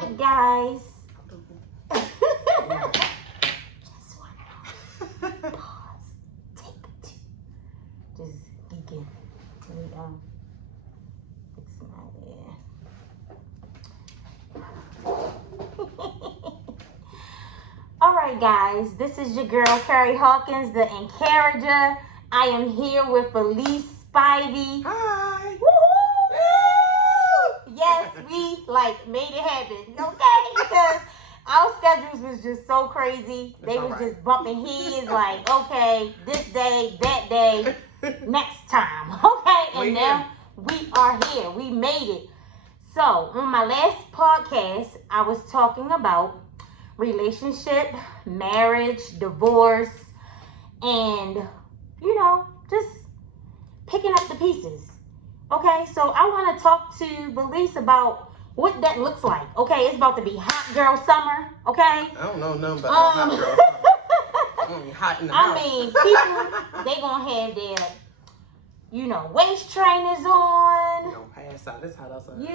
right, guys. Just wanna pause. Take two. Just geeking. Let me fix my hair. All right, guys. This is your girl Carrie Hawkins, the encourager. I am here with Belize Spivey. Hi. Woo-hoo! Yes, we made it happen, okay? Because our schedules was just so crazy. They was just bumping heads okay, this day, that day, next time, okay? And now we are here. We made it. So on my last podcast, I was talking about relationship, marriage, divorce, and just picking up the pieces. Okay, so I want to talk to Belize about what that looks like. Okay, it's about to be hot girl summer. Okay. I don't know nothing about hot girl summer. Hot in the house. People, they gonna have their, waist trainers on. We gonna pass out. This hot outside. We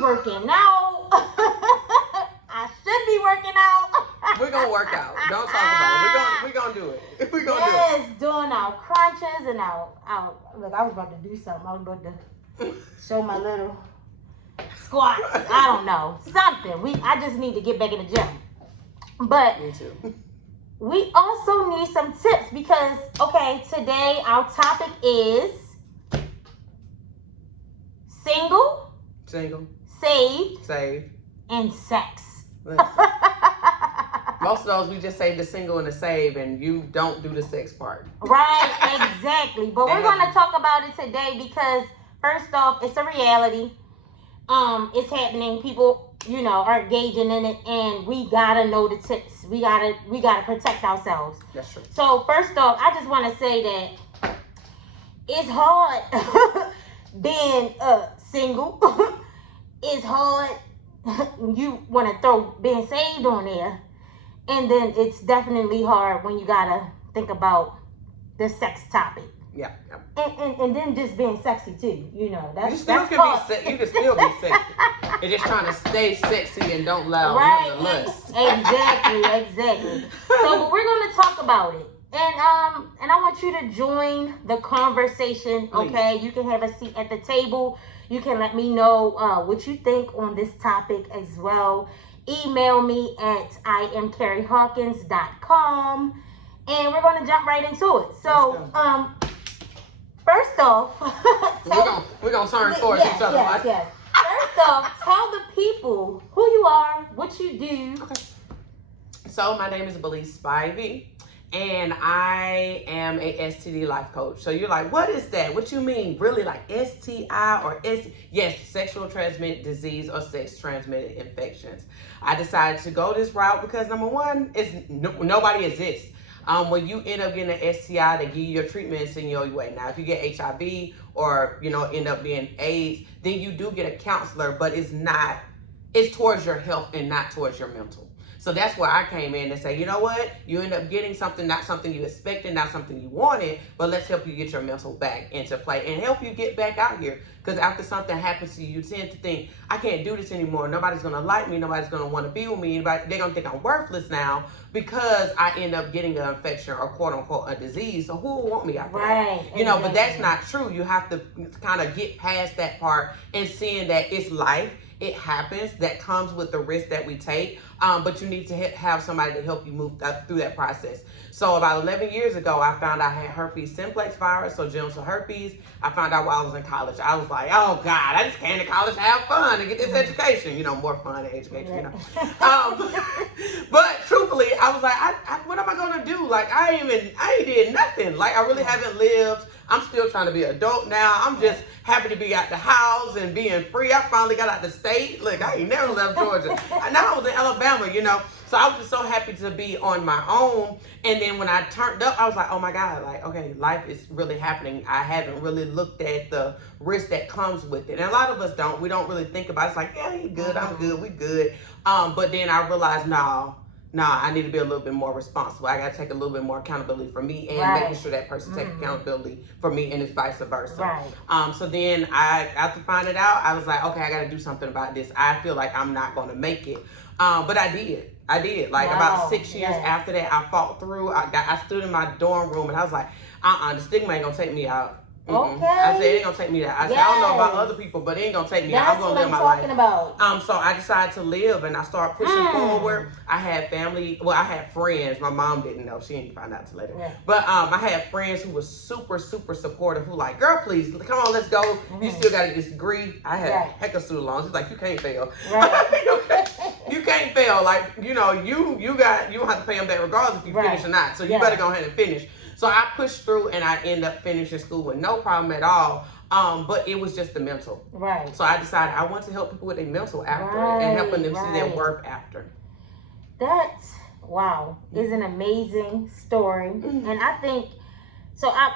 working out. I should be working out. We're gonna work out. Don't talk about it. We're gonna do it. We're gonna do it. Doing our crunches and our look, I was about to do something. I was about to show my little squats. I don't know. Something. I just need to get back in the gym. But me too. We also need some tips because today our topic is single, saved, and sex. Most of those we just say the single and the save, and you don't do the sex part. Right, exactly. But we're going to talk about it today because first off, it's a reality. It's happening. People, are engaging in it, and we gotta know the tips. We gotta protect ourselves. That's true. So first off, I just want to say that it's hard being single. It's hard. You want to throw being saved on there. And then it's definitely hard when you gotta think about the sex topic. Yeah. And then just being sexy too. That's you can still be sexy. You're just trying to stay sexy and don't allow the lust. Exactly. So we're gonna talk about it. And I want you to join the conversation. Okay, you can have a seat at the table. You can let me know what you think on this topic as well. Email me at iamcarriehawkins.com, and we're going to jump right into it. So, first off, we're gonna turn towards each other. Yes. First off, tell the people who you are, what you do. Okay. So, my name is Belize Spivey, and I am a STD life coach. So you're like, what is that? What you mean? Really, like STI or Yes, sexual transmitted disease or sex transmitted infections. I decided to go this route because number one is nobody exists. When you end up getting an STI, they give you your treatment and send you away. Now, if you get HIV or end up being AIDS, then you do get a counselor, but it's towards your health and not towards your mental. So that's where I came in and say, you know what? You end up getting something, not something you expected, not something you wanted, but let's help you get your mental back into play and help you get back out here. Because after something happens to you, you tend to think, I can't do this anymore. Nobody's going to like me. Nobody's going to want to be with me. They're going to think I'm worthless now because I end up getting an infection or quote unquote a disease. So who will want me after that? Exactly. But that's not true. You have to kind of get past that part and seeing that it's life. It happens. That comes with the risk that we take. But you need to have somebody to help you move through that process. So about 11 years ago, I found I had herpes simplex virus, so genital herpes. I found out while I was in college. I was like, oh God, I just came to college to have fun and get this education. More fun than education, But truthfully, I was like, what am I gonna do? Like, I ain't did nothing. Like, I really haven't lived. I'm still trying to be an adult now. I'm just happy to be out the house and being free. I finally got out the state. Look, I ain't never left Georgia. Now I was in Alabama, So I was just so happy to be on my own. And then when I turned up, I was like, oh my God, like, okay, life is really happening. I haven't really looked at the risk that comes with it. And a lot of us don't. We don't really think about it. It's like, yeah, you good, I'm good, we good. But then I realized, no, nah, I need to be a little bit more responsible. I got to take a little bit more accountability for me and making sure that person takes accountability for me, and it's vice versa. Right. So then after finding out, I was like, okay, I got to do something about this. I feel like I'm not going to make it. But I did. Like about 6 years after that, I fought through. I stood in my dorm room and I was like, the stigma ain't going to take me out. Okay. I said it ain't gonna take me that. I said I don't know about other people, but it ain't gonna take me that. I'm gonna live my life. About. So I decided to live, and I started pushing forward. I had family. Well, I had friends. My mom didn't know. She didn't find out till later. Yeah. But I had friends who were super supportive. Who like, girl, please come on, let's go. You still gotta get this degree. I had heck of student loans. She's like, you can't fail. Right. You can't fail. Like you don't have to pay them back regardless if you finish or not. So you better go ahead and finish. So I pushed through and I ended up finishing school with no problem at all. But it was just the mental. Right. So I decided I want to help people with their mental after and helping them see their worth after. That, is an amazing story. And I think,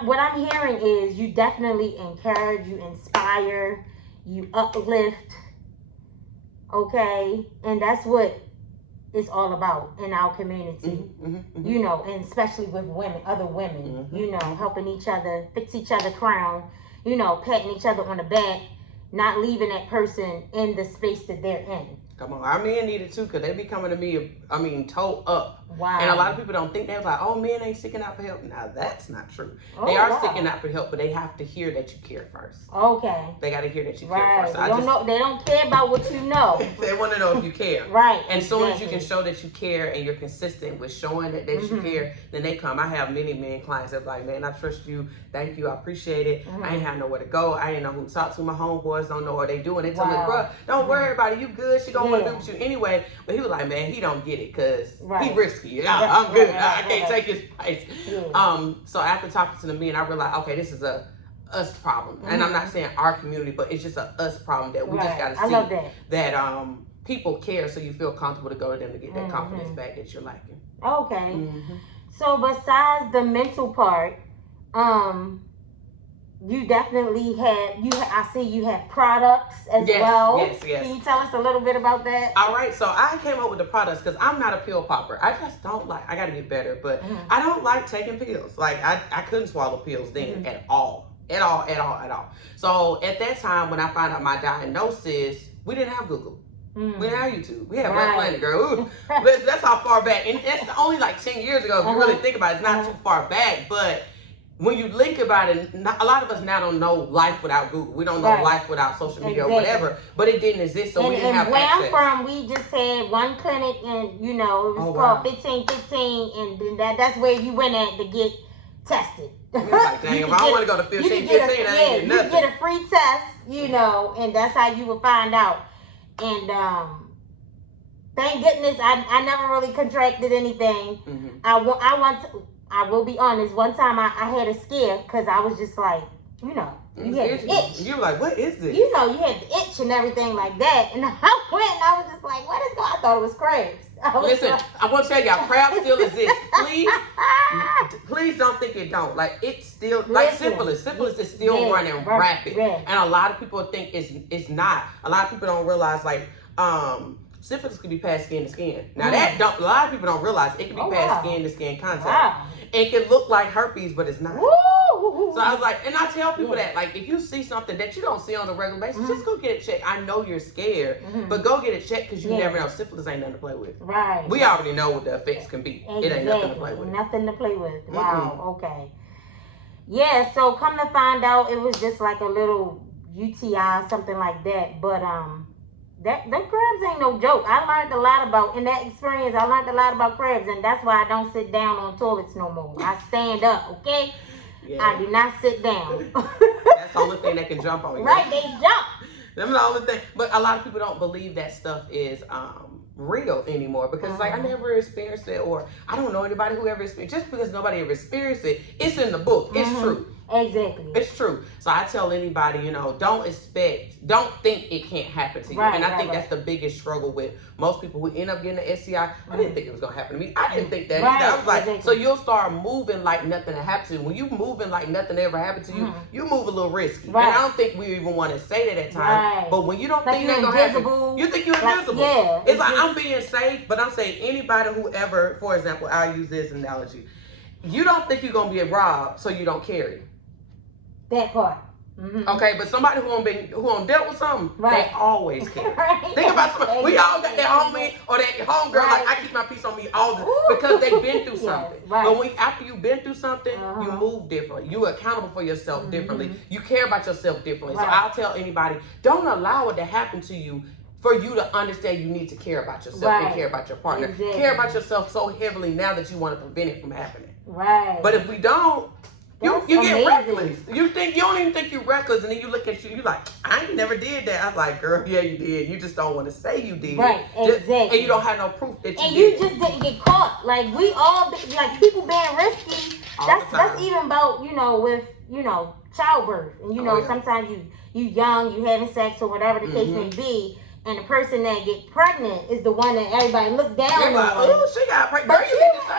what I'm hearing is you definitely encourage, you inspire, you uplift. Okay. And that's what it's all about in our community, you know, and especially with other women, you know, helping each other, fix each other crown, you know, patting each other on the back, not leaving that person in the space that they're in. Come on, our men need it too, because they be coming to me, toe up. Wow. And a lot of people don't think, they're like, oh, men ain't seeking out for help. Now, that's not true. They are seeking out for help, but they have to hear that you care first. Okay. They got to hear that you care first. So they don't care about what you know. They want to know if you care. Right. And as soon as you can show that you care and you're consistent with showing that you care, then they come. I have many men clients that are like, man, I trust you. Thank you. I appreciate it. I ain't have nowhere to go. I ain't know who to talk to. My homeboys don't know what they do. And they tell me, bro, don't worry about it. You good. She going to want to be with you anyway. But he was like, man, he don't get it because he risky. Yeah, I'm good. I can't take his place. Yeah. So after talking to the men, I realized, okay, this is a us problem. And I'm not saying our community, but it's just a us problem that we just got to see that people care, so you feel comfortable to go to them to get that confidence back that you're lacking. Okay. So besides the mental part, you definitely I see you have products as well. Yes. Can you tell us a little bit about that? All right, so I came up with the products because I'm not a pill popper. I just don't like, I got to get better, but I don't like taking pills. Like, I couldn't swallow pills then at all. So at that time, when I found out my diagnosis, we didn't have Google. We didn't have YouTube. We had Black Planet, girl. Ooh. That's how far back. And that's only like 10 years ago, if you really think about it. It's not too far back, but when you think about it, a lot of us now don't know life without Google. We don't know life without social media or whatever, but it didn't exist, so we didn't have access. And where I'm from, we just had one clinic, and you know, it was called 1515, and that's where you went at to get tested. It's like, dang, if I don't want to go to 1515, I ain't getting nothing. You get a free test, you know, and that's how you would find out. And thank goodness I never really contracted anything. I will be honest, one time I had a scare because I was just like, you know, you had the itch. You were like, what is this? You know, you had the itch and everything like that. And I went and I was just like, what is going on? I thought it was crabs. Listen, I want to tell y'all, crabs still exist. Please don't think it don't. Like, it's still, like syphilis. Syphilis is still running rapid. And a lot of people think it's not. A lot of people don't realize, like, syphilis could be passed skin to skin. Now a lot of people don't realize it can be passed skin to skin contact. It can look like herpes, but it's not. So I was like, and I tell people that, like, if you see something that you don't see on a regular basis, just go get it checked. I know you're scared, but go get it checked because you never know. Syphilis ain't nothing to play with. Right. We already know what the effects can be. It ain't nothing to play with. Nothing to play with. Wow. Okay. Yeah. So come to find out, it was just like a little UTI, something like that. But them crabs ain't no joke. I learned a lot about, in that experience, I learned a lot about crabs, and that's why I don't sit down on toilets no more. I stand up, okay? Yeah. I do not sit down. That's the only thing that can jump on you. Right, they jump. That's the only thing. But a lot of people don't believe that stuff is real anymore because it's like, I never experienced it, or I don't know anybody who ever experienced it. Just because nobody ever experienced it, it's in the book. It's true. Exactly. It's true. So I tell anybody, you know, don't think it can't happen to you. Right, and I think right. that's the biggest struggle with most people who end up getting an STI. I didn't think it was going to happen to me. I didn't think that Right, either. I was like, exactly. so you'll start moving like nothing happened to you. When you moving like nothing ever happened to you, you move a little risky. Right. And I don't think we even want to say that at times. Right. But when you don't Like think that's going to happen, you think you're invisible. Yeah. It's like, I'm being safe, but I'm saying anybody who ever, for example, I'll use this analogy. You don't think you're going to be robbed, so you don't carry. That part. Okay, but somebody who dealt with something, they always carry. Right. Think about somebody. We all got that homie or that homegirl. Like, I keep my piece on me all the because they've been through something. Right. But after you've been through something, you move differently. You're accountable for yourself differently. You care about yourself differently. So I'll tell anybody, don't allow it to happen to you for you to understand you need to care about yourself and care about your partner. Exactly. Care about yourself so heavily now that you want to prevent it from happening. Right. But if we don't, you get amazing. reckless. You don't even think you're reckless, and then you look at you like, I ain't never did that. I was like, girl, yeah, you did. You just don't want to say you did. Right, exactly. And you don't have no proof that you did. And you just didn't get caught. Like, we all, like, people being risky. That's even about, with, childbirth. And, sometimes you young, you having sex or whatever the case may be. And the person that get pregnant is the one that everybody look down on. Like, oh, she got pregnant. But you're doing the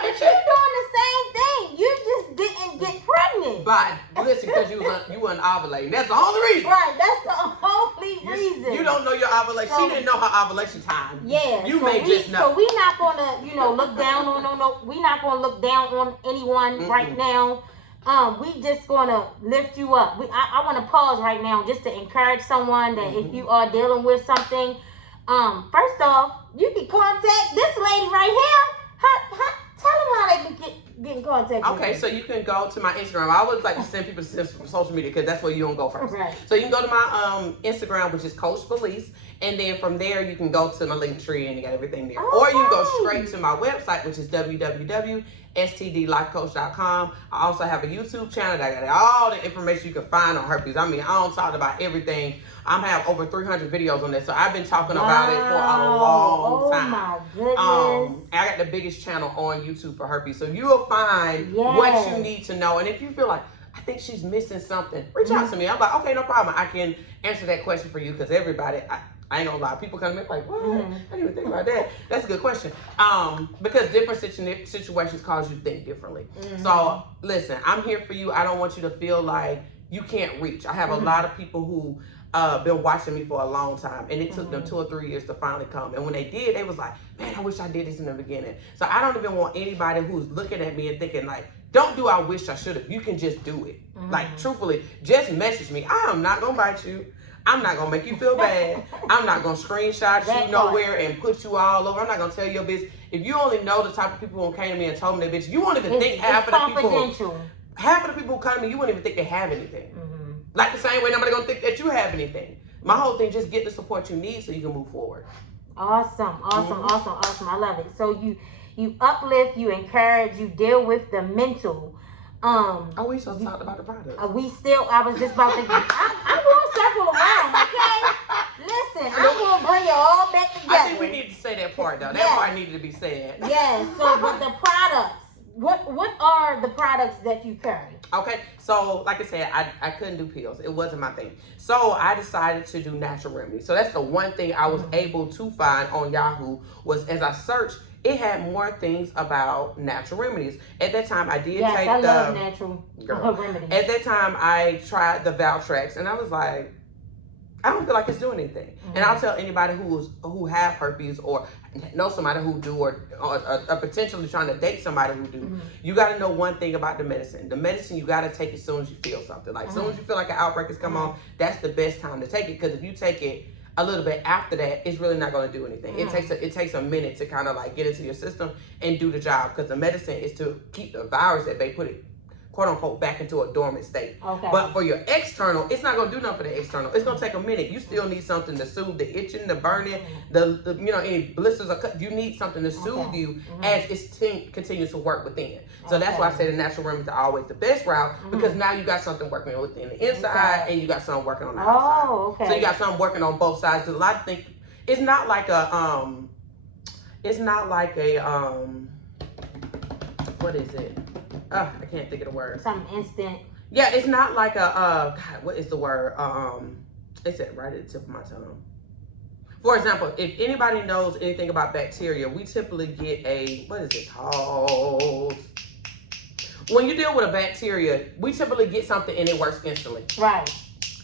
same thing. You just didn't get pregnant. But listen, because you wasn't ovulating. That's the only reason. Right. That's the only reason. You don't know your ovulation. She didn't know her ovulation time. Yeah. You may just know. So we're not gonna, look down on we're not gonna look down on anyone right now. We just gonna lift you up. I want to pause right now just to encourage someone that if you are dealing with something, first off, you can contact this lady right here. Tell them how they can get in contact with Okay, you. so you can go to my Instagram. I always like to send people to social media because that's where you don't go first. Right. So you can go to my Instagram, which is Coach Belize, and then from there you can go to my link tree and you got everything there. Or you can go straight to my website, which is www.stdlifecoach.com. I also have a YouTube channel that got all the information you can find on herpes. I mean, I don't talk about everything. I have over 300 videos on this, so I've been talking about it for a long time. Oh my goodness. I got the biggest channel on YouTube for herpes, so you will find what you need to know. And if you feel like, I think she's missing something, reach out to me. I'm like, okay, no problem. I can answer that question for you because everybody, I ain't gonna lie, people come to me like, what? I didn't even think about that. That's a good question. Because different situations cause you to think differently. So listen, I'm here for you. I don't want you to feel like you can't reach. I have a lot of people who been watching me for a long time, and it took them 2 or 3 years to finally come. And when they did, they was like, man, I wish I did this in the beginning. So I don't even want anybody who's looking at me and thinking like, don't do I wish I should have. You can just do it. Like, truthfully, just message me. I am not gonna bite you. I'm not gonna make you feel bad. I'm not gonna screenshot you nowhere and put you all over. I'm not gonna tell your business. If you only know the type of people who came to me and told me their bitch, you won't even think half of the people who come to me, you wouldn't even think they have anything. Like the same way nobody gonna think that you have anything. My whole thing, just get the support you need so you can move forward. Awesome. I love it. So you uplift, you encourage, you deal with the mental. We still talked about the product. I was just about to. I'm going to circle around, okay? Listen, I'm going to bring it all back together. I think we need to say that part though. That part needed to be said. Yes. So, but the products. What are the products that you carry? Okay, so like I said, I couldn't do pills. It wasn't my thing. So I decided to do natural remedies. So that's the one thing I was able to find on Yahoo was as I searched, it had more things about natural remedies. At that time, I did take I love natural remedies. At that time, I tried the Valtrex, and I was like, I don't feel like it's doing anything. And I'll tell anybody who have herpes or know somebody who do or potentially trying to date somebody who do, you got to know one thing about the medicine. The medicine, you got to take it as soon as you feel something. Like, as soon as you feel like an outbreak has come on, that's the best time to take it. Because if you take it a little bit after that, it's really not going to do anything. It takes a minute to kind of like get into your system and do the job. Because the medicine is to keep the virus that they put it, quote unquote, back into a dormant state. But for your external, it's not gonna do nothing for the external. It's gonna take a minute. You still need something to soothe the itching, the burning, the any blisters or cut. You need something to soothe you as it continues to work within. So that's why I say the natural remedies are always the best route, because now you got something working within the inside and you got something working on the outside. So you got something working on both sides. Because a lot of things, it's not like a what is it? I can't think of the word. Something instant. Yeah, it's not like a God, what is the word? It's right at the tip of my tongue. For example, if anybody knows anything about bacteria, we typically get what is it called? When you deal with a bacteria, we typically get something and it works instantly. Right.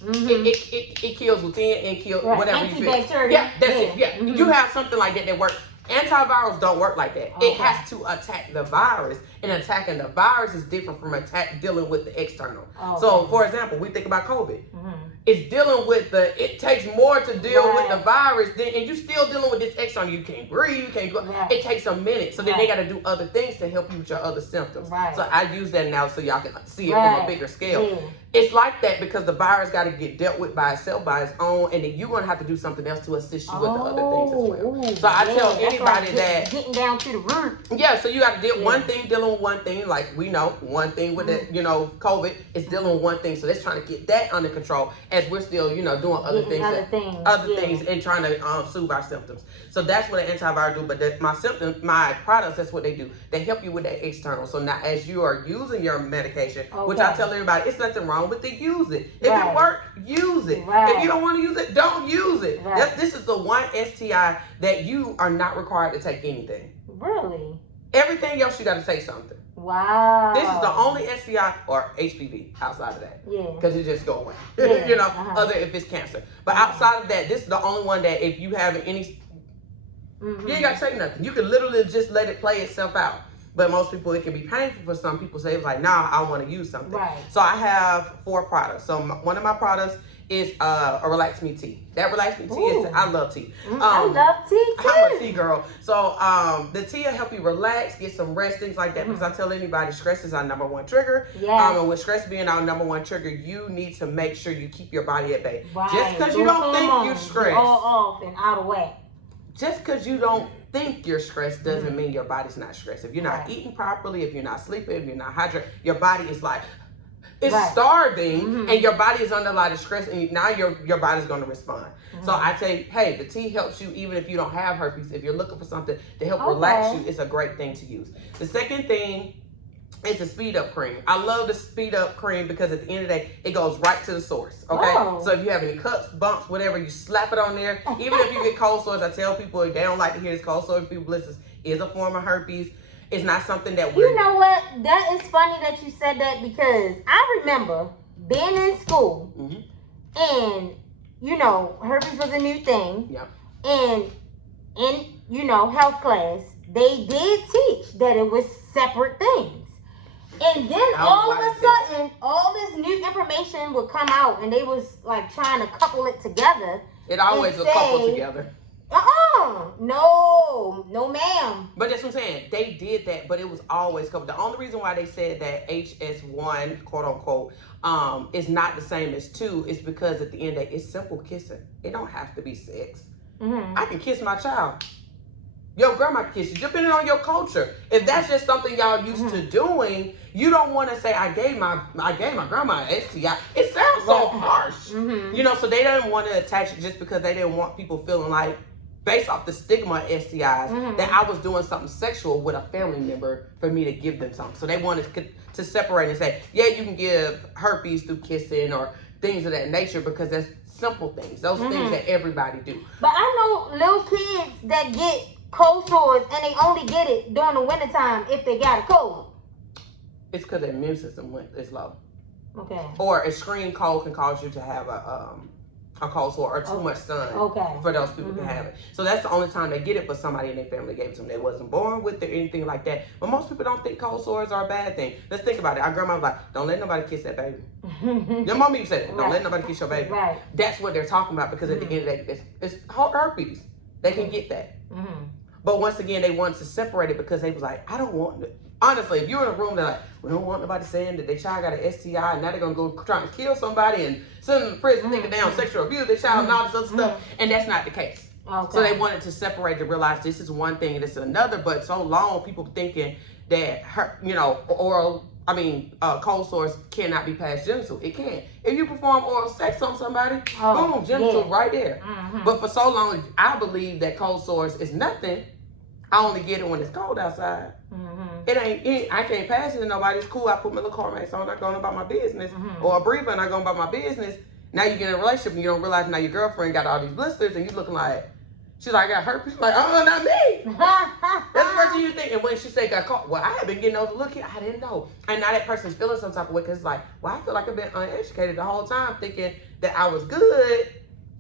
Mm-hmm. It kills within and kills whatever you feel. Yeah, that's it. Yeah. Mm-hmm. You have something like that works. Antivirals don't work like that. Okay. It has to attack the virus, and attacking the virus is different from dealing with the external. Okay. So, for example, we think about COVID. Mm-hmm. It's dealing with it takes more to deal with the virus and you still dealing with this external. You can't breathe, you can't go. Right. It takes a minute. So then they got to do other things to help you with your other symptoms. Right. So I use that now so y'all can see it from a bigger scale. Yeah. It's like that because the virus got to get dealt with by itself, by its own, and then you're going to have to do something else to assist you with the other things as well. So I tell anybody that getting down to the root. Yeah, so you got to deal one thing, dealing with one thing. Like we know, one thing with the COVID is dealing with one thing. So let's trying to get that under control as we're still doing other things and trying to soothe our symptoms. So that's what an antiviral do. But my products, that's what they do. They help you with that external. So now as you are using your medication, which I tell everybody, it's nothing wrong with it. Use it. If it works, use it. If you don't want to use it, don't use it. This is the one STI that you are not required to take anything. Really? Everything else you got to take something. Wow. This is the only STI or HPV outside of that. Yeah. Because it just go away. Yeah. Other if it's cancer. But outside of that, this is the only one that if you have any, you ain't got to take nothing. You can literally just let it play itself out. But most people, it can be painful for some people. Say it's like, nah, I want to use something. Right. So I have 4 products. So one of my products is a Relax Me tea. That Relax Me tea is, I love tea. I love tea too. I'm a tea girl. So the tea will help you relax, get some rest, things like that. Because I tell anybody, stress is our number 1 trigger. Yes. And with stress being our number 1 trigger, you need to make sure you keep your body at bay. Right. Just because you don't think you're stressed. All off and out of whack. Just because you don't think you're stressed doesn't mean your body's not stressed. If you're not eating properly, if you're not sleeping, if you're not hydrated, your body is like, it's starving and your body is under a lot of stress and now your body's going to respond. So I say, hey, the tea helps you even if you don't have herpes. If you're looking for something to help relax you, it's a great thing to use. The second thing is the speed up cream. I love the speed up cream because at the end of the day, it goes right to the source. Okay. Oh. So if you have any cuts, bumps, whatever, you slap it on there. Even if you get cold sores, I tell people they don't like to hear this, cold sores, people listen, is a form of herpes. It's not something that we're... You know what? That is funny that you said that because I remember being in school and, herpes was a new thing. Yeah. And in, health class, they did teach that it was separate things. And then all of a sudden, all this new information would come out and they was like trying to couple it together. It always was coupled together. No ma'am. But that's what I'm saying. They did that, but it was always covered. The only reason why they said that HS1, quote unquote, is not the same as 2 is because at the end of the day, it's simple kissing. It don't have to be sex. I can kiss my child. Your grandma can kiss you, depending on your culture. If that's just something y'all used to doing, you don't want to say, I gave my grandma an STI. It sounds so harsh. So they didn't want to attach it just because they didn't want people feeling like, based off the stigma of STIs, that I was doing something sexual with a family member for me to give them something. So they wanted to separate and say, yeah, you can give herpes through kissing or things of that nature because that's simple things. Those things that everybody do. But I know little kids that get cold sores and they only get it during the wintertime if they got a cold. It's because their immune system is low. Okay. Or extreme cold can cause you to have a cold sore or too much sun for those people to have it. So that's the only time they get it, but somebody in their family gave it to them. They wasn't born with it or anything like that. But most people don't think cold sores are a bad thing. Let's think about it. Our grandma was like, don't let nobody kiss that baby. Your mom even said that. Don't let nobody kiss your baby. Right. That's what they're talking about because at the end of the day, it's herpes. They can get that. But once again, they wanted to separate it because they was like, I don't want it. Honestly, if you're in a room that like, we don't want nobody saying that their child got an STI and now they're going to go trying to kill somebody and send them to prison, thinking down sexual abuse their child and all this other stuff. And that's not the case. Okay. So they wanted to separate to realize this is one thing and this is another. But so long, people thinking that, cold sores cannot be passed genital. It can. If you perform oral sex on somebody, boom, genital right there. But for so long, I believe that cold sores is nothing. I only get it when it's cold outside. I can't pass it to nobody. It's cool. I put my little car mask on. I go about my business. Or a breather and I go about my business. Now you get in a relationship and you don't realize now your girlfriend got all these blisters and you looking like, she's like, I got herpes. Like, not me. That's the first thing you think. And when she say got caught, well, I have been getting those look here. I didn't know. And now that person's feeling some type of way because it's like, well, I feel like I've been uneducated the whole time thinking that I was good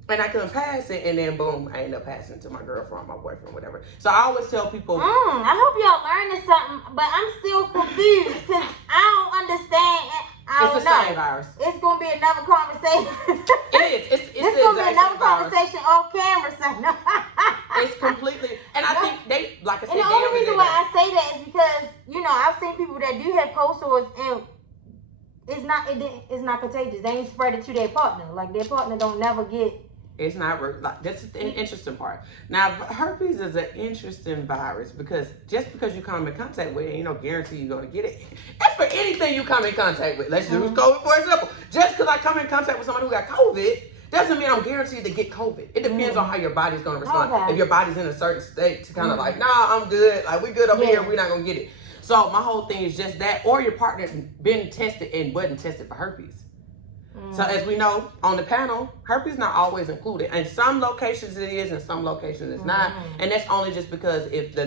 and I couldn't pass it. And then boom, I end up passing to my girlfriend, my boyfriend, whatever. So I always tell people. I hope y'all learning something, but I'm still confused because I don't understand. It's the same virus. It's going to be another conversation. It is. It's going to be another conversation off camera. So no. It's completely, and I think they, like I said, and the only reason why I say that is because, I've seen people that do have cold sores and it's not contagious. They ain't spread it to their partner. Like their partner don't never get. It's not like that's the interesting part. Now, herpes is an interesting virus because just because you come in contact with it, ain't no guarantee you're gonna get it. That's for anything you come in contact with. Let's use COVID for example. Just because I come in contact with someone who got COVID doesn't mean I'm guaranteed to get COVID. It depends on how your body's gonna respond. Okay. If your body's in a certain state to kind of like, nah, I'm good. Like we good up here. We're not gonna get it. So my whole thing is just that, or your partner been tested and wasn't tested for herpes. So as we know on the panel, herpes not always included. In some locations it is, in some locations it's not. And that's only just because if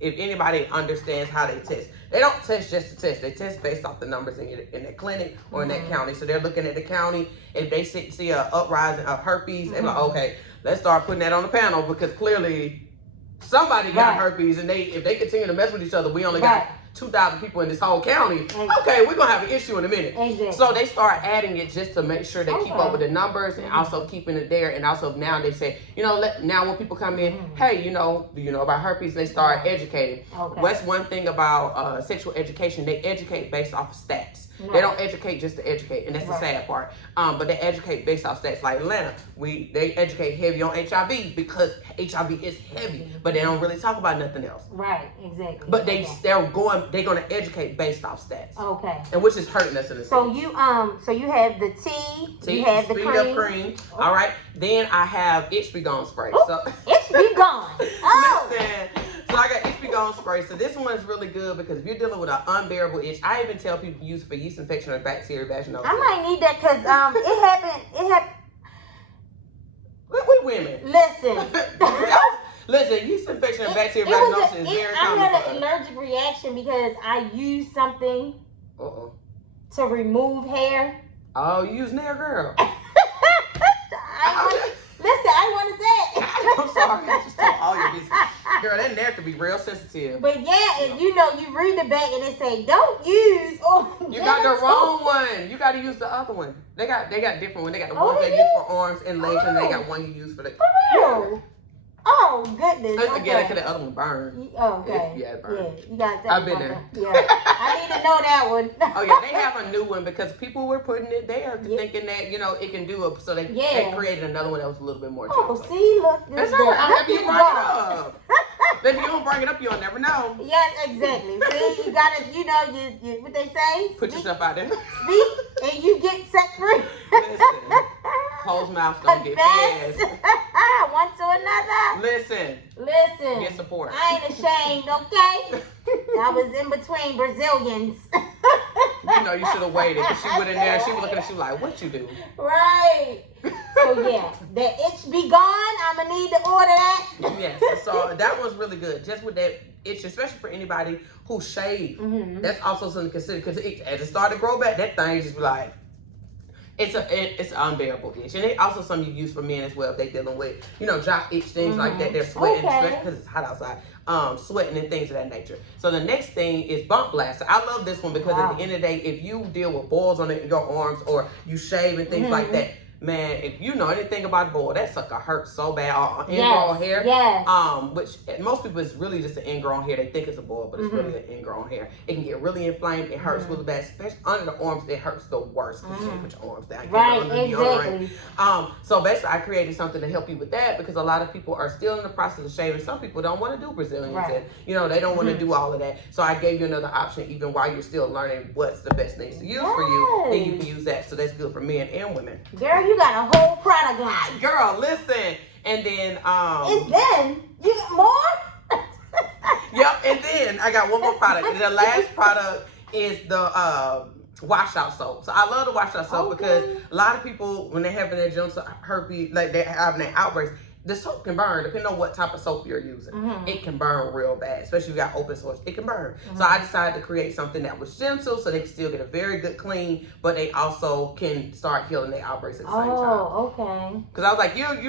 anybody understands how they test. They don't test just to test. They test based off the numbers in their clinic or in that county. So they're looking at the county. If they see a uprising of herpes, they're like, okay, let's start putting that on the panel because clearly somebody got herpes, and if they continue to mess with each other, we only got 2,000 people in this whole county. Okay, we're gonna have an issue in a minute. So they start adding it just to make sure they keep up with the numbers and also keeping it there. And also now they say, now when people come in, hey, do you know about herpes? They start educating. What's one thing about sexual education? They educate based off of stats. They don't educate just to educate, and that's the sad part. But they educate based off stats. Like Atlanta, they educate heavy on HIV because HIV is heavy, but they don't really talk about nothing else. Right, exactly. But they're going to educate based off stats. Okay. And which is hurting us in a sense. So you have the tea, you have the speed cream. up cream. All right. Then I have Itch Be Gone spray. So Itch Be Gone. Oh. Listen. So I got Itch Be Gone spray. So this one is really good because if you're dealing with an unbearable itch, I even tell people to use it for yeast infection or bacterial vaginosis. I might need that because it happened. We women. Listen. Listen, yeast infection and bacterial vaginosis is very common. I had an allergic reaction because I used something to remove hair. Oh, you use nail, girl. Listen, I want to say it. I'm sorry. I just told all your business. Girl, that nail can be real sensitive. But yeah, and you read the back and it say, don't use. You got the wrong one. You got to use the other one. They got different ones. They got the ones they use for arms and legs, and they got one you use for the. For real? Oh, goodness. Again, because the other one burned. Okay. Yeah, it burned. Yeah, you got that. I've been there. Yeah. I need to know that one. Oh, yeah, they have a new one because people were putting it there thinking that, it can do it. So they created another one that was a little bit more gentle. See, look. That's all right. I'm happy you brought it up. But if you don't bring it up, you'll never know. Yes, exactly. See, you got to, you what they say? Put yourself out there. Speak, and you get set free. Listen. Closed mouths don't get fed. One to another. Listen. Get support. I ain't ashamed, okay? I was in between Brazilians. You should have waited. Because she went in there and she was looking at you like, what you do? Right. So yeah, the itch be gone. I'ma need to order that. Yes. So that one's really good. Just with that itch, especially for anybody who shave. That's also something to consider because as it started to grow back, that thing just be like, it's an unbearable itch. And it also something you use for men as well if they dealing with, jock itch, things like that. They're sweating, especially because it's hot outside. Sweating and things of that nature. So the next thing is bump blaster. I love this one because at the end of the day, if you deal with boils on it in your arms or you shave and things like that, man, if you know anything about a boil, that sucker hurts so bad. Ingrown hair. Yes. Which most people it's really just an ingrown hair. They think it's a boil, but it's really an ingrown hair. It can get really inflamed. It hurts really bad, especially under the arms. It hurts the worst because you can't put your arms down. Right, exactly. So basically, I created something to help you with that because a lot of people are still in the process of shaving. Some people don't want to do Brazilians, and they don't want to do all of that. So I gave you another option, even while you're still learning what's the best things to use for you. Then you can use that. So that's good for men and women. Girl, you got a whole product line. Girl, listen. And then and then you got more? Yep, and then I got one more product. And the last product is the washout soap. So I love the washout soap because a lot of people, when they having their genital herpes, like they having their outbreaks, the soap can burn depending on what type of soap you're using. It can burn real bad, especially if you got open source. It can burn. So I decided to create something that was gentle so they can still get a very good clean, but they also can start healing their outbreaks at the same time. Oh, okay. Because I was like, you just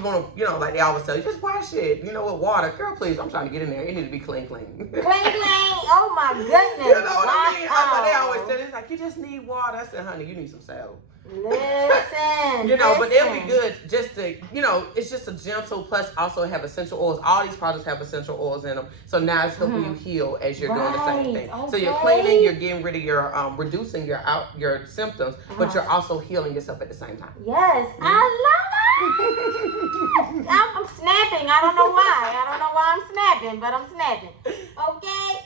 want to, like they always tell you, just wash it, with water. Girl, please, I'm trying to get in there. It needs to be clean. Clean. Oh my goodness. You know what I mean? They always tell you, it's like, you just need water. I said, honey, you need some soap. Listen. But they'll be good just to, it's just a gentle, plus also have essential oils. All these products have essential oils in them. So now it's helping you heal as you're doing the same thing. Okay. So you're cleaning, you're getting rid of your, reducing your symptoms, but you're also healing yourself at the same time. Yes, I love it. I'm snapping. I don't know why. I'm snapping, but I'm snapping. Okay.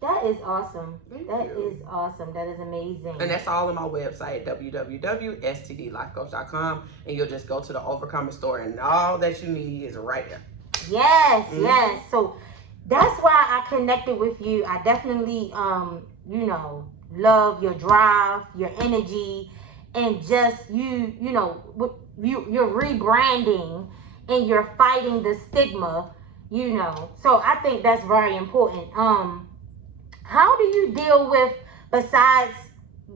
That is awesome. That is awesome. That is amazing. And that's all on my website, www.stdlifecoach.com. And you'll just go to the Overcomer store and all that you need is right there. Yes, yes. So that's why I connected with you. I definitely, love your drive, your energy, and just you're rebranding and you're fighting the stigma, So I think that's very important. How do you deal with, besides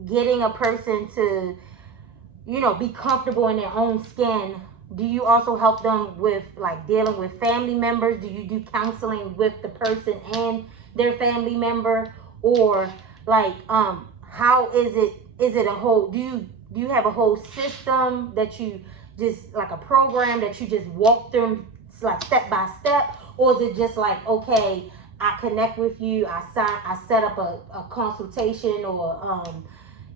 getting a person to, be comfortable in their own skin, do you also help them with like dealing with family members? Do you do counseling with the person and their family member? Or like, how is it a whole, do you have a whole system that you just, like a program that you just walk through like step by step? Or is it just like, okay, I connect with you, I set up a consultation or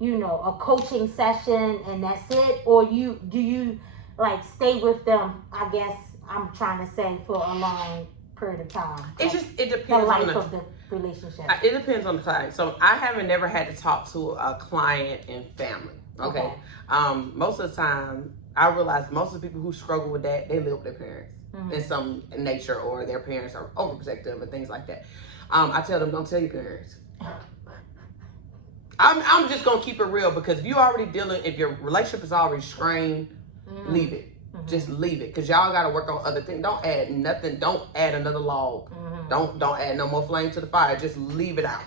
a coaching session and that's it? Or do you like stay with them, I guess I'm trying to say, for a long period of time? It depends the life of the relationship. It depends on the client. So I haven't never had to talk to a client and family. Okay. Most of the time I realize most of the people who struggle with that, they live with their parents. In some nature, or their parents are overprotective and things like that. I tell them, don't tell your parents. I'm just gonna keep it real, because if your relationship is already strained, leave it. Just leave it, because y'all gotta work on other things. Don't add nothing. Don't add another log. Don't add no more flame to the fire. Just leave it out.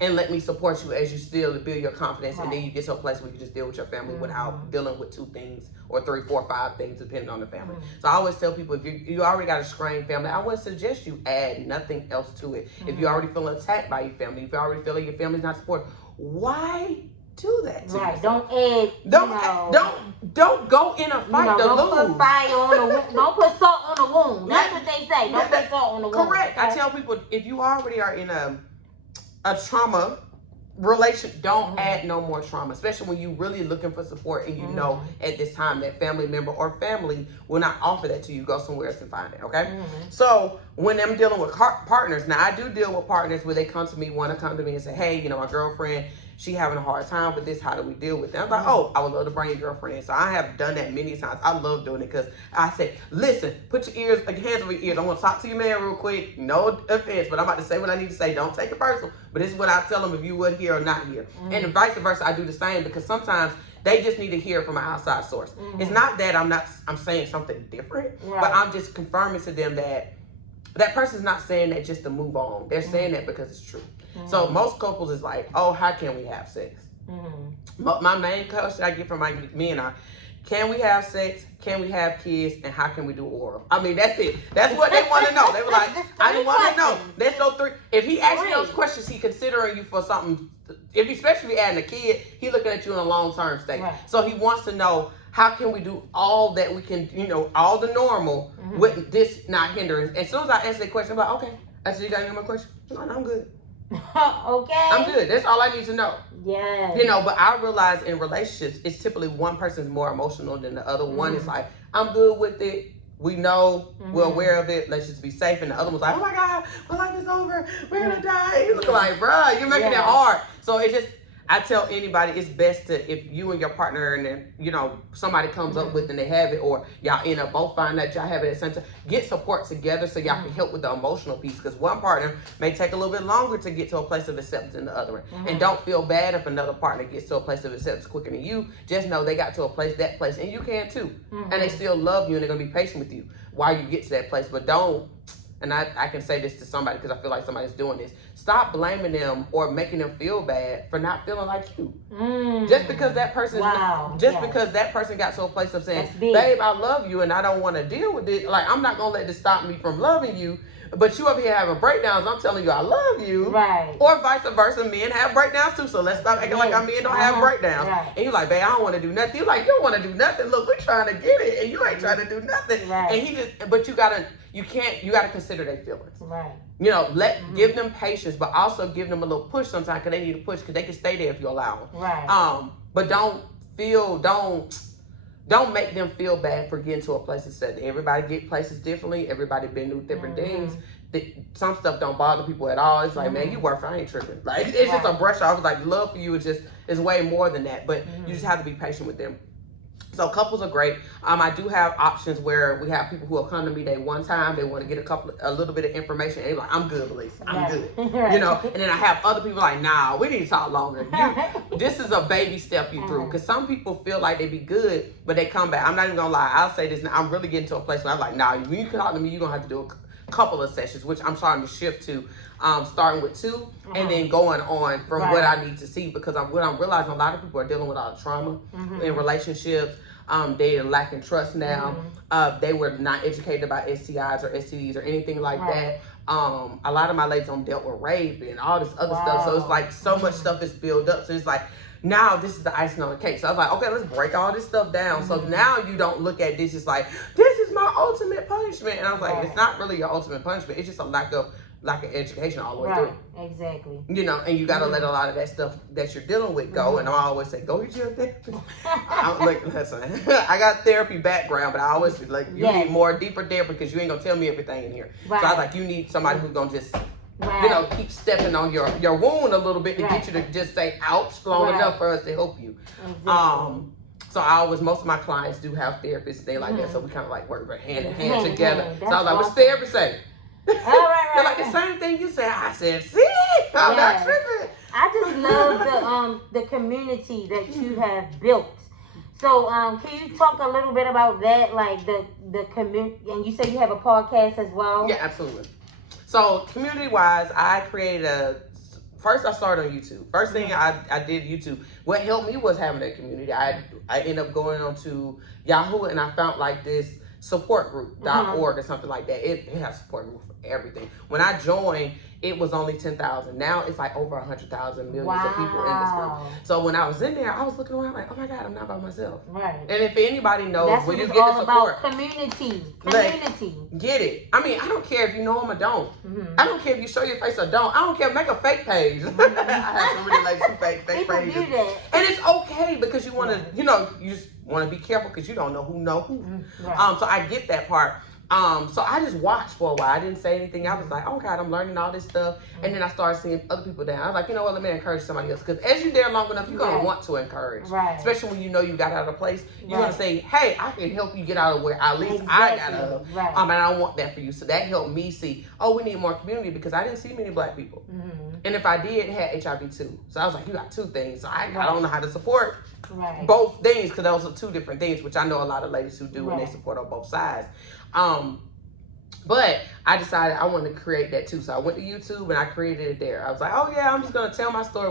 And let me support you as you still build your confidence, and then you get to a place where you can just deal with your family without dealing with 2 things or 3, 4, 5 things, depending on the family. So I always tell people, if you already got a strained family, I wouldn't suggest you add nothing else to it. If you already feel attacked by your family, if you already feel like your family's not supportive, why do that to yourself? Don't add. Don't go in a fight to lose. Don't put fire on don't put salt on the wound. That's what they say. Don't put salt on the wound. Correct. I tell people, if you already are in a trauma relation, don't add no more trauma, especially when you really looking for support and know at this time that family member or family will not offer that to you. Go somewhere else and find it. Okay. So when I'm dealing with partners, now I do deal with partners where they want to come to me and say, hey, my girlfriend, she having a hard time with this. How do we deal with that? I'm like, oh, I would love to bring your girlfriend. So I have done that many times. I love doing it, because I say, listen, put your hands over your ears. I want to talk to your man real quick. No offense, but I'm about to say what I need to say. Don't take it personal. But this is what I tell them if you would hear or not hear. And vice versa, I do the same, because sometimes they just need to hear from an outside source. It's not that I'm saying something different, but I'm just confirming to them that person's not saying that just to move on. They're saying that because it's true. So most couples is like, oh, how can we have sex? My main question I get from me and I, can we have sex? Can we have kids? And how can we do oral? I mean, that's it. That's what they want to know. They were like, I just want to know. There's no 3. If he asks you those questions, he considering you for something. If especially adding a kid, he looking at you in a long-term state. So he wants to know, how can we do all that we can, all the normal with this not hindering? As soon as I answer that question, I'm like, okay. I said, you got any more questions? No, I'm good. Okay. I'm good. That's all I need to know. Yes. But I realize in relationships, it's typically one person's more emotional than the other. One is like, I'm good with it. We know, we're aware of it. Let's just be safe. And the other one's like, oh my God, my life is over. We're gonna die. You look like, bruh, you're making it hard. So it just, I tell anybody it's best to, if you and your partner and then, you know, somebody comes up with and they have it, or y'all end up both find that y'all have it at the same time, get support together so y'all can help with the emotional piece, because one partner may take a little bit longer to get to a place of acceptance than the other one. And don't feel bad if another partner gets to a place of acceptance quicker than you. Just know they got to a place, that place, and you can too. And they still love you and they're gonna be patient with you while you get to that place. But don't, and I can say this to somebody because I feel like somebody's doing this, stop blaming them or making them feel bad for not feeling like you. Just because that person, because that person got to a place of saying, babe, I love you and I don't want to deal with it. Like, I'm not gonna let this stop me from loving you. But you over here having breakdowns, I'm telling you I love you. Right. Or vice versa, men have breakdowns too. So let's stop acting like our men don't have breakdowns. Right. And you're like, babe, I don't want to do nothing. You're like, you don't want to do nothing. Look, we're trying to get it and you ain't trying to do nothing. Right. And he just, but you gotta consider their feelings. Right. You know, give them patience, but also give them a little push sometimes, because they need a push, because they can stay there if you allow them. Right. But don't make them feel bad for getting to a place that said everybody get places differently. Everybody been through different things. Some stuff don't bother people at all. It's like, man, you work for, I ain't tripping. Like, it's just a brush off. Like, love for you is way more than that. But you just have to be patient with them. So couples are great. I do have options where we have people who will come to me day one time. They want to get a little bit of information. And they're like, I'm good, Belize. I'm good. You know. And then I have other people like, nah, we need to talk longer. This is a baby step you through. Because some people feel like they be good, but they come back. I'm not even gonna lie. I'll say this now. I'm really getting to a place where I'm like, nah, when you talk to me, you're gonna have to do a couple of sessions, which I'm starting to shift to, starting with 2 and then going on from what I need to see, because what I'm realizing, a lot of people are dealing with a lot of trauma in relationships. They are lacking trust now. They were not educated about STIs or STDs or anything like that. A lot of my ladies dealt with rape and all this other stuff. So it's like so much stuff is built up. So it's like, now this is the icing on the cake. So I was like, okay, let's break all this stuff down. So now you don't look at this as like, this is my ultimate punishment. And I was like, it's not really your ultimate punishment. It's just a lack of education all the way through. Exactly. You know, and you got to let a lot of that stuff that you're dealing with go. And I always say, go get your therapy. Listen, I got therapy background, but I always like, you need more deeper therapy, because you ain't gonna tell me everything in here. So I was like, you need somebody who's gonna just you know, keep stepping on your wound a little bit to get you to just say ouch long enough for us to help you. So most of my clients do have therapists, they like that. So we kind of like work hand in hand together. So I was like, what's therapy say? They're like, the same thing you said. I said, see, I'm not tripping. I just love the community that you have built. So can you talk a little bit about that, like the community? And you say you have a podcast as well? Yeah, absolutely. So community-wise, I created first I started on YouTube. First thing I did YouTube. What helped me was having a community. I ended up going on to Yahoo, and I found like this support group.org or something like that. It has support group for everything. When I joined, it was only 10,000. Now it's like over 100,000 millions of people in this group. So when I was in there, I was looking around like, oh my God, I'm not by myself. Right. And if anybody knows, that's when you get the support, about community. Get it. I mean, I don't care if you know them or don't. I don't care if you show your face or don't. I don't care. Make a fake page. I have some really like some fake pages. Do that. And it's okay, because you want to, you know, you just want to be careful, because you don't know who know who. So I get that part. So I just watched for a while. I didn't say anything. I was like, oh God, I'm learning all this stuff. And then I started seeing other people down. I was like, you know what, let me encourage somebody else. Because as you're there long enough, you're going to want to encourage. Especially when you know you got out of a place. You're going to say, hey, I can help you get out of where at least I got out of. And I don't want that for you. So that helped me see, oh, we need more community, because I didn't see many Black people. And if I did, it had HIV too. So I was like, you got two things. So I don't know how to support both things, because those are two different things, which I know a lot of ladies who do, and they support on both sides. But I decided I wanted to create that too. So I went to YouTube and I created it there. I was like, oh yeah, I'm just going to tell my story,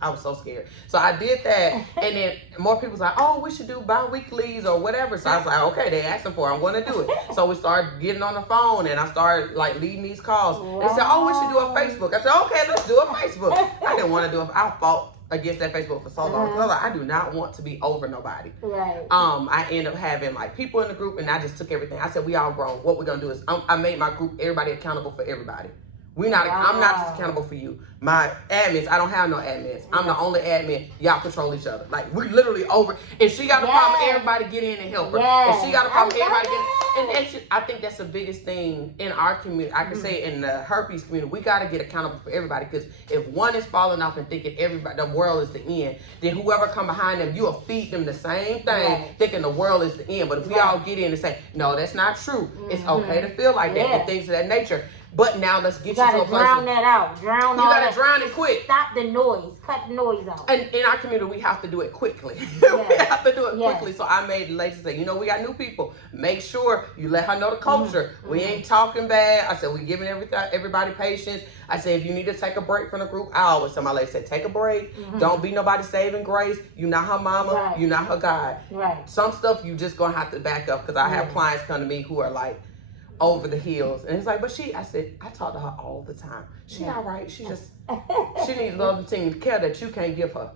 I was so scared. So I did that. And then more people was like, oh, we should do bi-weeklies or whatever. So I was like, okay, they asking for it, I'm going to do it. So we started getting on the phone, and I started like leading these calls. They said, oh, we should do a Facebook. I said, okay, let's do a Facebook. I didn't want to do it. I fought against that Facebook for so long. So I was like, I do not want to be over nobody. I ended up having like people in the group, and I just took everything. I said, we all grown. What we're gonna do is I made my group everybody accountable for everybody. I'm not just accountable for you. My admins, I don't have no admins. I'm the only admin. Y'all control each other. Like, we literally over. If she got a problem, everybody get in and help her. If she got a problem, everybody get in. I think that's the biggest thing in our community. I can say in the herpes community, we got to get accountable for everybody, because if one is falling off and thinking everybody, the world is the end, then whoever come behind them, you will feed them the same thing, thinking the world is the end. But if we all get in and say, no, that's not true. It's okay to feel like that and things of that nature. But now let's get you to a place. Drown that out. You gotta drown it quick. Stop the noise. Cut the noise out. And in our community, we have to do it quickly. We have to do it quickly. So I made the ladies say, we got new people. Make sure you let her know the culture. We ain't talking bad. I said, we giving everybody patience. I said, if you need to take a break from the group, I always tell my ladies, say, take a break. Don't be nobody saving grace. You not her mama. You not her God. Some stuff you just gonna have to back up, because I have clients come to me who are like, over the hills, and it's like, but I said, I talk to her all the time. She all right. She just, she needs love and team care that you can't give her.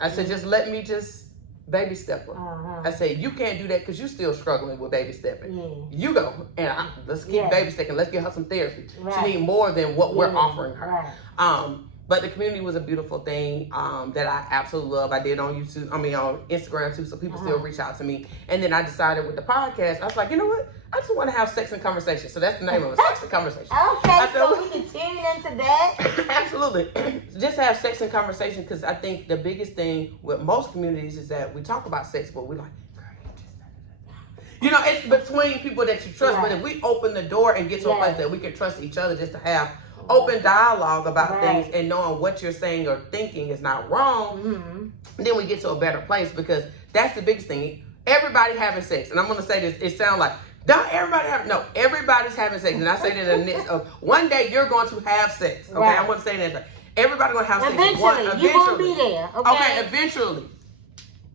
I said, just let me just baby step her. I said, you can't do that because you still struggling with baby stepping. You go and let's keep baby stepping. Let's get her some therapy. She need more than what we're offering her. But the community was a beautiful thing that I absolutely love. I did on YouTube, on Instagram too, so people still reach out to me. And then I decided with the podcast, I was like, you know what? I just want to have sex and conversation. So that's the name of it, sex and conversation. Okay, so we can tune into that. Absolutely. Just have sex and conversation, because I think the biggest thing with most communities is that we talk about sex, but we're like, it's between people that you trust. But if we open the door and get to a place that we can trust each other, just to have open dialogue about things and knowing what you're saying or thinking is not wrong, then we get to a better place, because that's the biggest thing. Everybody having sex, and I'm going to say this, it sounds like, everybody's having sex. And I say that in the midst of one day you're going to have sex. Okay, I want to say that. Everybody's going to have sex. Eventually. You're going to be there. Okay, eventually.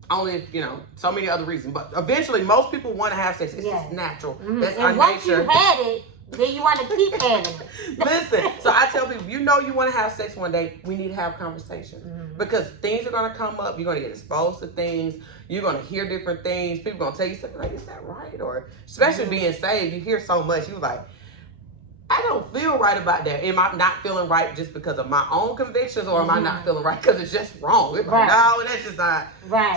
Only if, so many other reasons. But eventually, most people want to have sex. It's just natural. That's our once nature. You had it, then you want to keep having it. Listen, so I tell people, you want to have sex one day, we need to have conversations. Because things are going to come up. You're going to get exposed to things. You're going to hear different things. People going to tell you something like, is that right? Or especially being saved, you hear so much. You're like, I don't feel right about that. Am I not feeling right just because of my own convictions, or am I not feeling right because it's just wrong? It's like, no, that's just not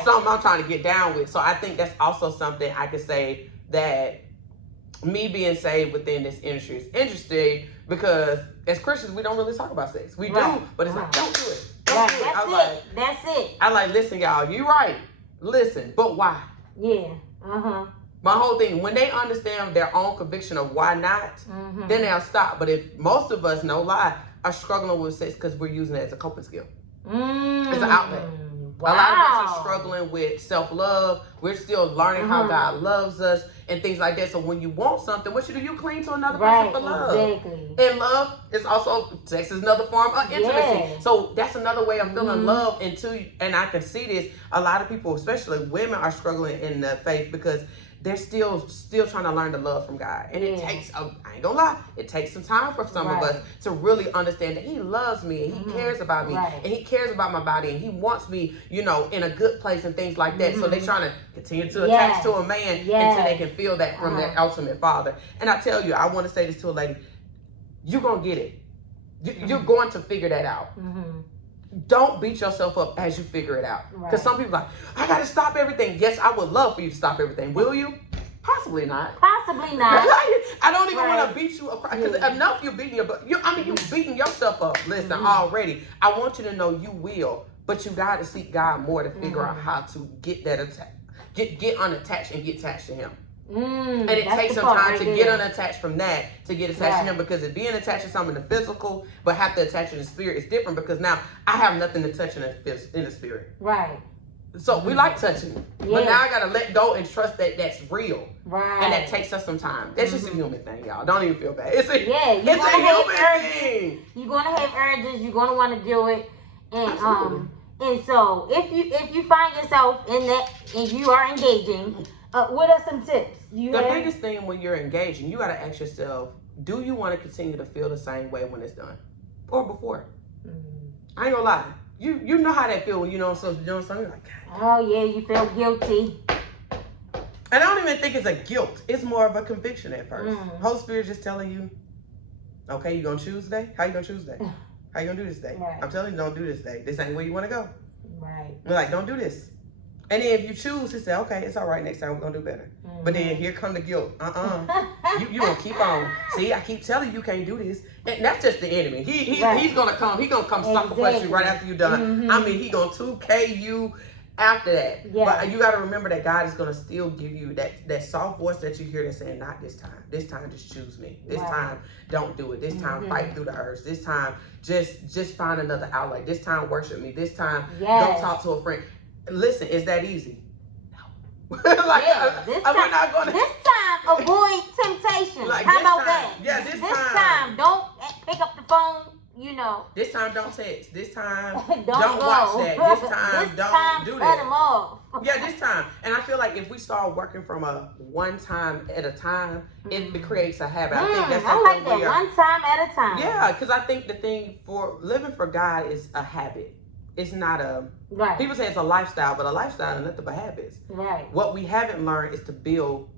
something I'm trying to get down with. So I think that's also something I could say, that me being saved within this industry is interesting, because as Christians, we don't really talk about sex. We do, but it's like, don't do it. Don't do it. That's it. I like, listen, y'all, you right. Listen, but why? My whole thing, when they understand their own conviction of why not, then they'll stop. But if most of us, no lie, are struggling with sex because we're using it as a coping skill. It's an outlet. A lot of us are struggling with self-love. We're still learning how God loves us and things like that. So when you want something, what you do? You cling to another person for love. And love is also, sex is another form of intimacy. So that's another way of feeling love into, and I can see this, a lot of people, especially women, are struggling in the faith because they're still trying to learn to love from God. And it takes, I ain't gonna lie, it takes some time for some of us to really understand that He loves me and He cares about me and He cares about my body and He wants me, in a good place and things like that. So they're trying to continue to attach to a man until they can feel that from their ultimate father. And I tell you, I want to say this to a lady, you're gonna get it. You're going to figure that out. Don't beat yourself up as you figure it out. Because some people are like, I got to stop everything. Yes, I would love for you to stop everything. Will you? Possibly not. Possibly not. I don't even want to beat you up. Because enough you're beating you're beating yourself up. Listen, already. I want you to know you will. But you got to seek God more to figure out how to get that get unattached and get attached to Him. And it takes some time to get unattached from that to get attached to Him, because if being attached to something in the physical but have to attach in the spirit is different, because now I have nothing to touch in the spirit. So we like touching, but now I gotta let go and trust that that's real. And that takes us some time. That's just a human thing, y'all. Don't even feel bad. It's a human thing. You're gonna have urges. You're gonna want to do it, and and so if you find yourself in that and you are engaging. What are some tips? The biggest thing when you're engaging, you got to ask yourself, do you want to continue to feel the same way when it's done? Or before? I ain't gonna lie. You know how that feel when you're doing something like, oh yeah, you feel guilty. And I don't even think it's a guilt. It's more of a conviction at first. Holy Spirit just telling you, okay, you gonna choose today? How you gonna choose today? How you gonna do this today? I'm telling you, don't do this today. This ain't where you want to go. We're like, don't do this. And then if you choose to say, okay, it's all right, next time we're going to do better. Mm-hmm. But then here come the guilt. You going to keep on. See, I keep telling you can't do this. And that's just the enemy. He's going to come. He's going to come sucker punch you right after you're done. Mm-hmm. I mean, he's going to 2K you after that. Yeah. But you got to remember that God is going to still give you that soft voice that you hear that's saying, not this time. This time, just choose me. This time, don't do it. This time, fight through the urge. This time, just find another outlet. This time, worship me. This time, go talk to a friend. Listen, is that easy? No. This time, avoid temptation. Like, how about that? Yeah, this time, don't pick up the phone. You know. This time, don't text. This time, don't watch that. This time, don't do that. Cut them off. Yeah, this time. And I feel like if we start working from a one time at a time, it creates a habit. I think that's something I like that. One time at a time. Yeah, because I think the thing for living for God is a habit. It's not a people say it's a lifestyle, but a lifestyle is nothing but habits. Right. What we haven't learned is to build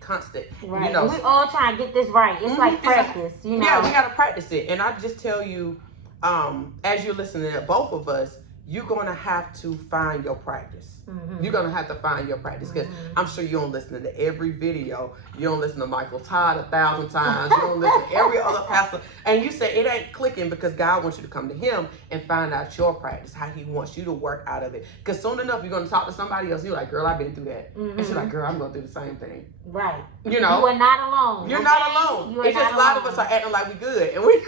constant. Right. You know, we all trying to get this right. It's like practice. You know. Yeah, we gotta practice it. And I just tell you, as you're listening to both of us, you're gonna have to find your practice. Mm-hmm. You're gonna have to find your practice because I'm sure you don't listen to every video. You don't listen to Michael Todd 1,000 times. You don't listen to every other pastor, and you say it ain't clicking because God wants you to come to Him and find out your practice, how He wants you to work out of it. Because soon enough, you're gonna talk to somebody else. You're like, "Girl, I've been through that," and she's like, "Girl, I'm gonna do the same thing." Right. You know, you are not alone. You're not alone. It's just a lot of us are acting like we good, and we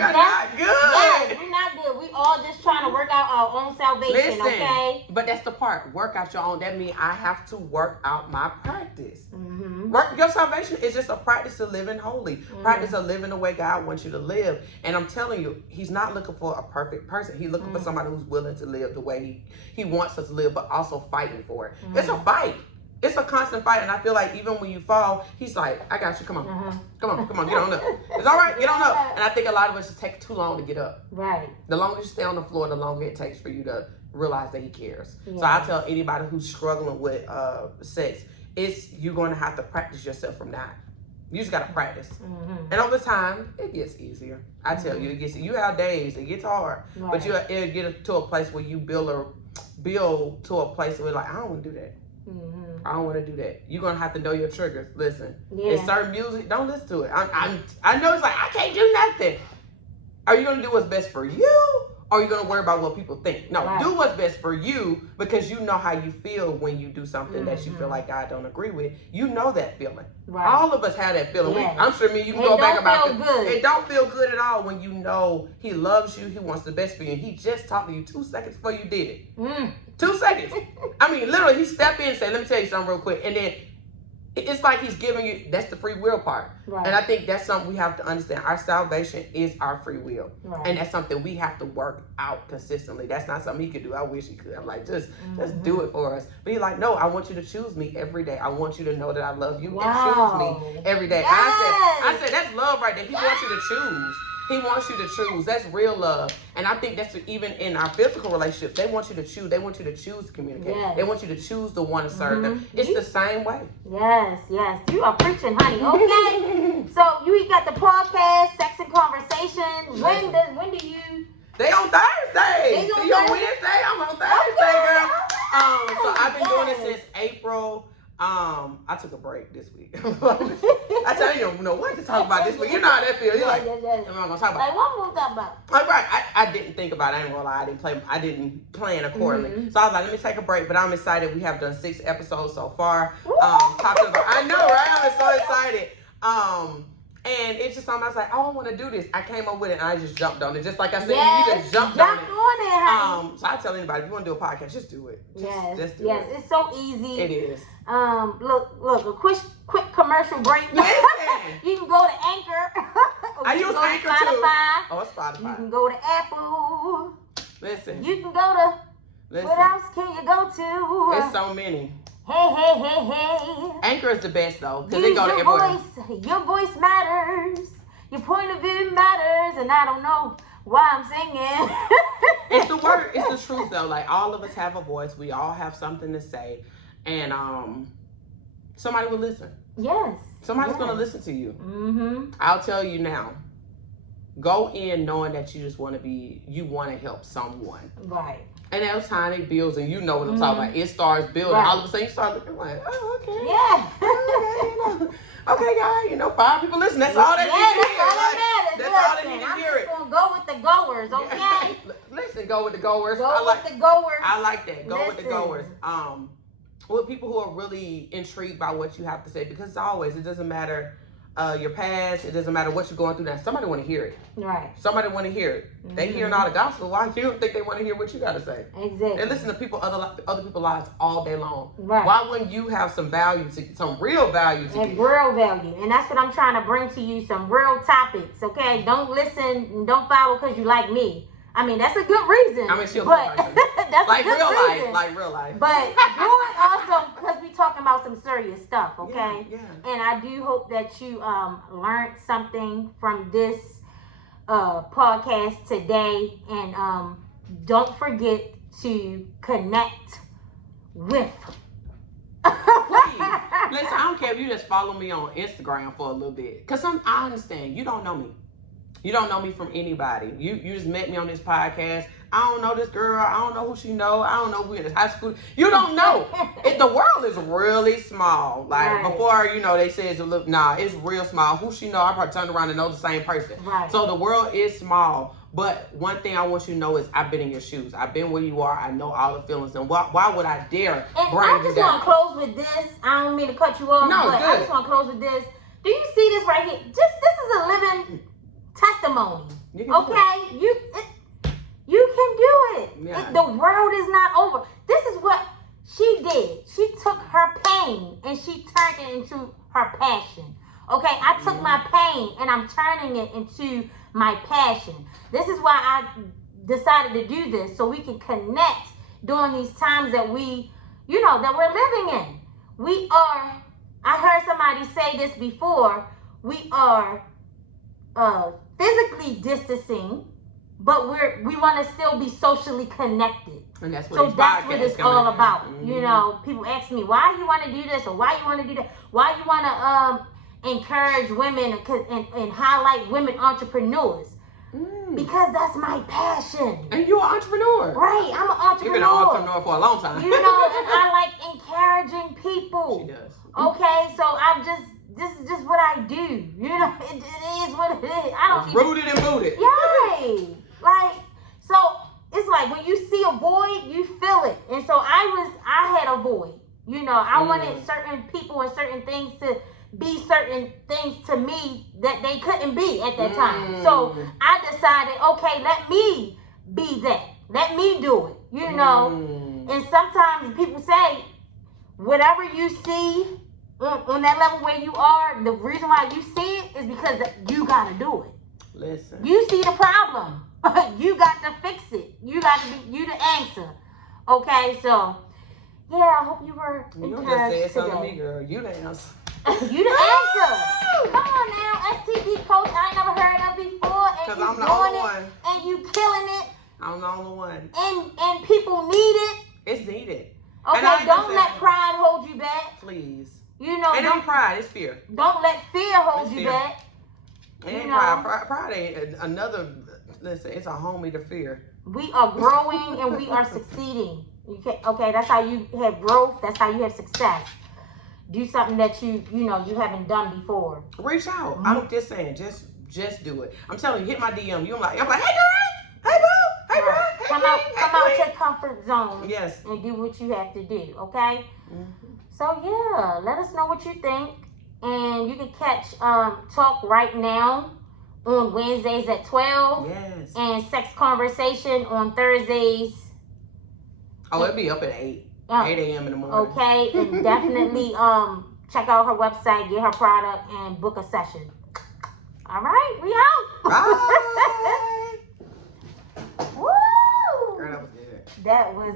are not good. Yes, we're not good. We all just trying to work out our own salvation. Listen, okay. But that's the part. Work out your own. That means I have to work out my practice. Mm-hmm. Your salvation is just a practice of living holy. Practice of living the way God wants you to live. And I'm telling you, He's not looking for a perfect person. He's looking for somebody who's willing to live the way He wants us to live, but also fighting for it. It's a fight. It's a constant fight, and I feel like even when you fall, He's like, I got you, come on. Come on, get on up. It's all right, get on up. And I think a lot of us just take too long to get up. Right. The longer you stay on the floor, the longer it takes for you to realize that He cares. Yeah. So I tell anybody who's struggling with sex, you're going to have to practice yourself from that. You just got to practice. And over time, it gets easier. I tell you, you have days, it gets hard. Right. But it'll get to a place where you build to a place where like, I don't want to do that. I don't want to do that. You're going to have to know your triggers. Listen, it's certain music, don't listen to it. I know it's like, I can't do nothing. Are you going to do what's best for you? Or are you going to worry about what people think? No, do what's best for you because you know how you feel when you do something that you feel like God don't agree with. You know that feeling. Right. All of us have that feeling. Yes. I'm sure you can go back about it. It don't feel good at all when you know He loves you. He wants the best for you. And He just talked to you 2 seconds before you did it. 2 seconds. I mean, literally, He stepped in and said, let me tell you something real quick. And then it's like He's giving you, that's the free will part. Right. And I think that's something we have to understand. Our salvation is our free will. Right. And that's something we have to work out consistently. That's not something He could do. I wish He could. I'm like, just do it for us. But He's like, no, I want you to choose me every day. I want you to know that I love you and choose me every day. Yes. I said, that's love right there. He wants you to choose. He wants you to choose. That's real love. And I think that's even in our physical relationships. They want you to choose. They want you to choose to communicate. Yes. They want you to choose the one to serve them. It's the same way. Yes. You are preaching, honey. Okay. So you got the podcast, Sex and Conversation. When do you? They on Thursday. See you on Wednesday. I'm on Thursday, girl. So I've been doing it since April. I took a break this week. I tell you, don't know what to talk about this week. You know how that feels. You're like, am I gonna talk about? Like, what am I gonna talk about? Like, right. I didn't think about it. I ain't gonna lie. I didn't plan accordingly. So I was like, let me take a break. But I'm excited. We have done 6 episodes so far. Talking about, I know, right? I'm so excited. And it's just something I was like, oh, I want to do this. I came up with it and I just jumped on it. Just like I said, you just jumped on it. So I tell anybody, if you want to do a podcast, just do it. Just do it. It's so easy. It is. Look, a quick commercial break. You can go to Anchor. I use Anchor too. Oh, it's Spotify. You can go to Apple. Listen. You can go to. What else can you go to? There's so many. Hey. Anchor is the best though, because they go to everywhere. Your voice matters. Your point of view matters, and I don't know why I'm singing. It's the word. It's the truth though. Like all of us have a voice. We all have something to say, and somebody will listen. Yes. Somebody's gonna listen to you. I'll tell you now. go in knowing that you just want to help someone. Right. And those tiny bills, and you know what I'm talking about. It starts building. Right. All of a sudden, you start looking like, oh, okay. Yeah. Okay, guys, 5 people listen. That's all that matters. That's all that need to hear it. I'm just gonna go with the goers, okay? Listen, go with the goers. Go with the goers. I like that. Go with the goers. With people who are really intrigued by what you have to say, because it doesn't matter your past. It doesn't matter what you're going through now. Somebody want to hear it. Right. Somebody want to hear it. Mm-hmm. They hearing all the gospel. Why you don't think they want to hear what you got to say? Exactly. They listen to other people's lives all day long. Right. Why wouldn't you have some value, some real value to give? Real value. And that's what I'm trying to bring to you, some real topics, okay? Don't listen and don't follow because you like me. I mean, that's a good reason. I mean, she's a but person. that's like a good real reason. life. Like real life. But do it also because we talking about some serious stuff, okay? Yeah. And I do hope that you learned something from this podcast today. And don't forget to connect with. Please. Listen, I don't care if you just follow me on Instagram for a little bit. Because I understand. You don't know me. You don't know me from anybody. You just met me on this podcast. I don't know this girl. I don't know who she know. I don't know who in high school. You don't know. The world is really small. Like right. Before, they say it's a little. Nah, it's real small. Who she know? I probably turned around and know the same person. Right. So the world is small. But one thing I want you to know is I've been in your shoes. I've been where you are. I know all the feelings. And why would I dare bring you down? I just want to close with this. I don't mean to cut you off. No, but good. I just want to close with this. Do you see this right here? This is a living testimony. Okay, you can do it. Yeah. The world is not over. This is what she did. She took her pain and she turned it into her passion. Okay, I took my pain and I'm turning it into my passion. This is why I decided to do this, so we can connect during these times that we're living in. We are. I heard somebody say this before. We are physically distancing, but we want to still be socially connected. And that's what it's all about. Mm-hmm. People ask me, why you want to do this or why you want to do that? Why you want to encourage women and highlight women entrepreneurs? Because that's my passion. And you're an entrepreneur. Right, I'm an entrepreneur. You've been an entrepreneur for a long time. And I like encouraging people. She does. Okay, so this is just what I do. It is what it is. It's rooted and booted. Yay! So it's like when you see a void, you feel it. And so I had a void. I wanted certain people and certain things to be certain things to me that they couldn't be at that time. So I decided, okay, let me be that. Let me do it. And sometimes people say, whatever you see on that level where you are, the reason why you see it is because you got to do it. Listen. You see the problem. You got to fix it. You got to be you the answer. Okay, so yeah, I hope you were encouraged You just said something today. to me, girl. You the answer. You the answer. Come on now, STD coach. I ain't never heard of before, and you I'm the doing only it, one. and you killing it. I'm the only one. And people need it. It's needed. Okay, don't let pride hold you back. Please. It ain't pride, it's fear. Don't let fear hold you back. It ain't pride. Pride ain't another. Listen, it's a homie to fear. We are growing and we are succeeding. Okay, that's how you have growth. That's how you have success. Do something that you haven't done before. Reach out. I'm just saying, just do it. I'm telling you, hit my DM. I'm like, hey girl, hey boo, hey bro, hey come out your comfort zone. Yes. And do what you have to do. Okay. Mm-hmm. So yeah, let us know what you think, and you can catch Talk Right Now on Wednesdays at 12. Yes. And Sex Conversation on Thursdays. Oh, it'll be up at 8 a.m. in the morning. Okay, and definitely check out her website, get her product, and book a session. All right, we out. Bye. Woo! Girl, that was good. That was